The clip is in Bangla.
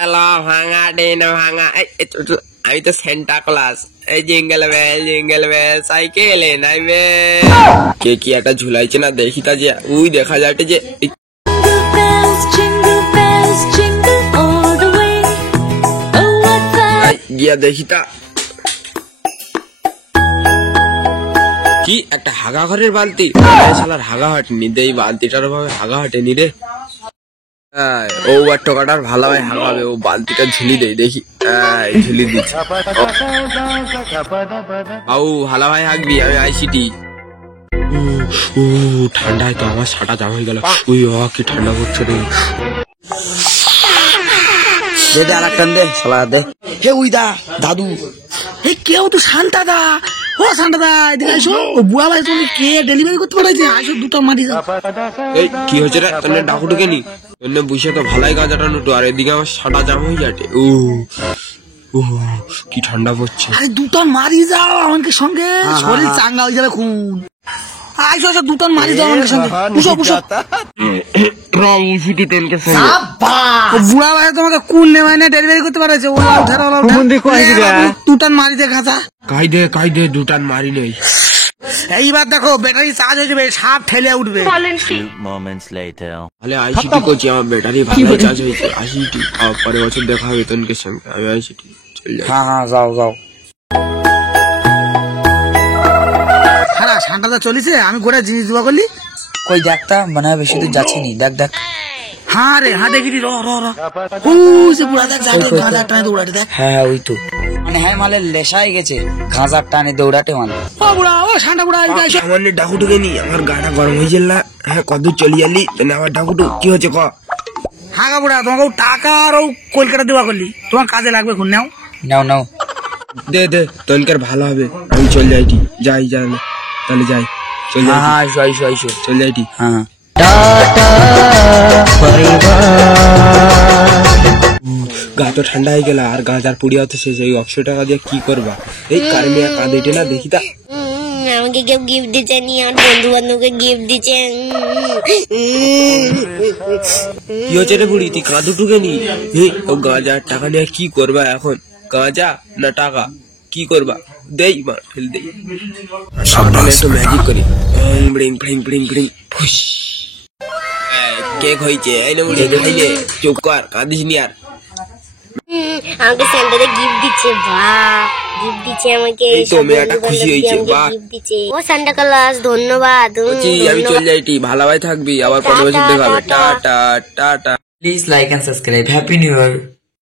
হ্যালো ভাঙা ডিন ভাঙা আমি তো সেন্টা ক্লাস। এই জিঙ্গেল বেল সাইকেল নাইবে কে কি একটা ঝুলাইছে না দেখি তা যে ওই দেখা যাচ্ছে যে গিয়া দেখি তা কি একটা হাগা ঘরের বালতি শালার হাগা হাটেনি দে এই বালতিটার ভাবে হাগা হাটেনি রে। ও আর টোকাটার ভালো হয় হাগাবে ও বালতিটা ঝুলি দেয় দেখি ঝুলি দিচ্ছে আউ ভালো ভাই হাগবি আমি আইসিটি। ও ঠান্ডায় তো আমার সাটা জাম হয়ে গেল। ওই কি ঠান্ডা করছে রে। দে আর একটা দে শালা দে। হে ওই দাদু হে কেউ তো শান্তা দা ও শান্তা দা এদিকে আইসো। ও বুয়া ভাই তুমি কে ডেলিভারি করতে পারাইছে আইসো দুটো মারি দাও। এই কি হচ্ছে রে তোর ডাকুটুকে নি অন্য বুঝে তো ভালাই গাঁজাটা নুটো আর এদিকে আমার সাটা জাম হয়ে যাচ্ছে। ও কি ঠান্ডা পড়ছে। আরে দুটো মারি যাও আমাকে সঙ্গে শরীর চাঙ্গা হয়ে যাবে খুন। আইসো আইসো দুটো মারি যাও আমাকে সঙ্গে পুষো পুষো। বুড়া ভাই তোমাকে কোন নেওয়া না ডেলিভারি করতে পারাইছে ও উঠার দুটান মারি দে গাঁজা কাইদে দুটান মারি নেই। এইবার দেখো ব্যাটারি চার্জ হয়ে যাবে সাপ ঠেলে উঠবে। তাহলে আইসিটি করছি আমার ব্যাটারি ভালো চার্জ হয়েছে আইসিটি পরের বছর দেখা হবে তোনকে সঙ্গে আমি আইসিটি চলে যাই। হ্যাঁ যাও হ্যাঁ ঠান্ডাটা চলিছে আমি গোটা জিনিস দেওয়া করলি কই দেখতা মানে বেশি দূর যাচ্ছে নি দেখ হ্যাঁ রে হ্যাঁ দেখি র সে বুড়া দেখ গাঁজা টানে দৌড়াতে দেখ। হ্যাঁ ওই তো মানে হ্যাঁ মালে লেসাই গেছে গাঁজার টানে দৌড়াতে মানে। ও বুড়া ও ঠান্ডা বুড়া আমার ডাকুটুকে নি আমার গাটা গরম হয়ে যাল না। হ্যাঁ কদূর চলি যালি আমার ডাকুটু কি হচ্ছে ক। হ্যাঁ বুড়া তোমাকে টাকা আর কলকাতা দেওয়া করলি তোমার কাজে লাগবে খুন নাও দে তোনকার ভালো হবে আমি চল যাইটি যাই না তাহলে যাই চল যাই। হ্যাঁ আইসো চল যাইটি। হ্যাঁ গা তো ঠান্ডা হয়ে গেল আর গাঁজার পুড়িয়া তো শেষ। এই 100 টাকা দিয়ে কি করবা এই কারমিয়া কাঁদেটে না দেখি তা আমাকে কেউ গিফট দিচ্ছে নি আর বন্ধু বান্ধবকে গিফট দিচ্ছে। কি হচ্ছে রে বুড়ি তুই কাঁদুটুকে নি ও গাঁজার টাকা নিয়ে কি করবা এখন গাঁজা না টাকা কি করবা দেই মার ফেল দেই সাবধানে একটু ম্যাজিক করি ব্রিং ফুস কেক হয়েছে এই না বুড়ি খাইলে চুপ কর কাঁদিস নি আর। আমাকে সেন্টারে গিফট দিচ্ছে গিফট দিচ্ছে আমাকে তো মেয়েটা খুশি হয়েছে গিফট দিচ্ছে ও সান্টা ক্লাস ধন্যবাদ। আমি চল যাইটি ভালো ভাই থাকবি আবার পরের বছর দেখা হবে tata. Please like and subscribe happy new year.